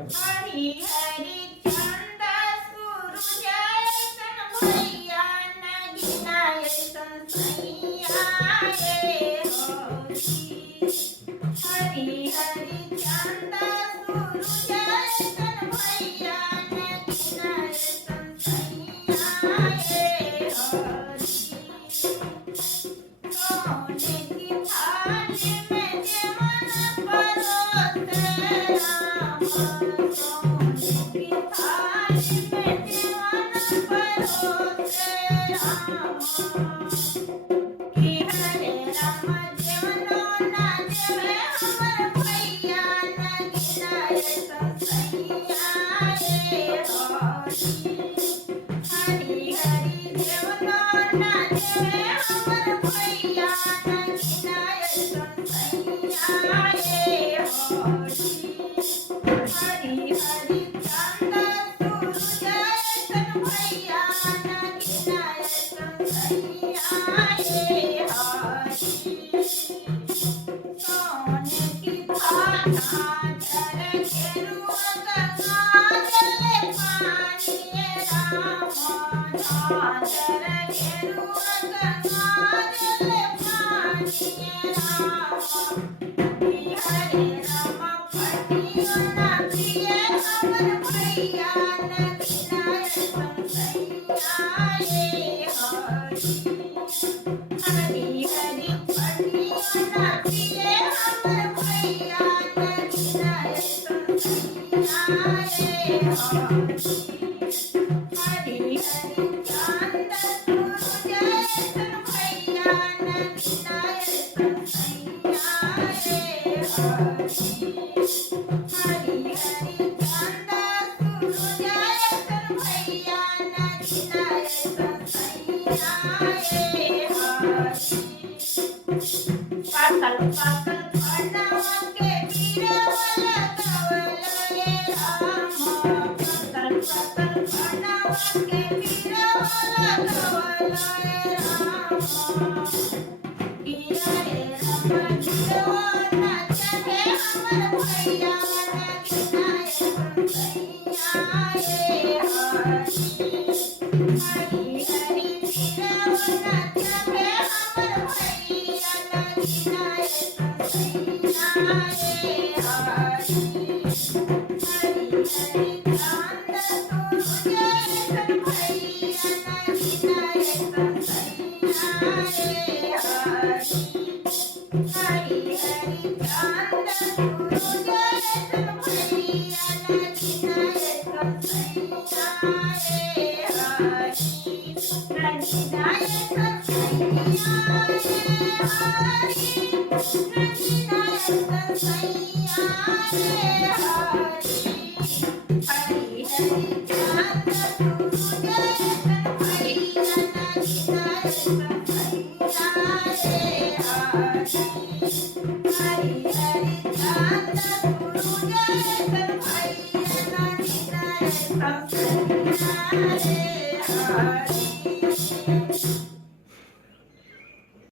हरी हरी चंद सूरज भैया नगीना सैया रे होरी हरी हरी चंद सूरज भैया नगीना सैया रे होरी सोने की थाली में जेवन परोसे राम सोने की थाली में जेवन परोसे राम कि हरे राम जेवनो ना जेवे हमर भैया नगीना सैया रे होरी हरी हरी जेवनो ना जेवे हमर भैया नगीना सैया रे होरी हरी हरी चंद सूरज भैया नगीना सैया रे होरी सोने की थाना जल घेरुआ गंगा जल पानी राम जल घेरुआ गंगा जल पानी राम हरे राम पतियो ना प्रिय हमर भैया नगीना सैया रे होरी हरी हरी पतियो ना प्रिय हमर भैया नगीना सैया रे होरी हरी हरी चांद सूरज भैया नगीना सैया रे होरी हरी हरी चंद सूरज भैया नगीना सैया रे होरी पातल पातल फड़वा के पीरवल कवलये राम पातल पातल फड़वा के पीरवल कवलये राम कि हरे राम जीवना चाहे हमर भैया नगीना सैया रे होरी हरी हरी जीवना चाहे हमर भैया नगीना सैया रे होरी हरी हरी चांद सूरज भैया नगीना सैया रे होरी हरी हरी चांद सूरज भैया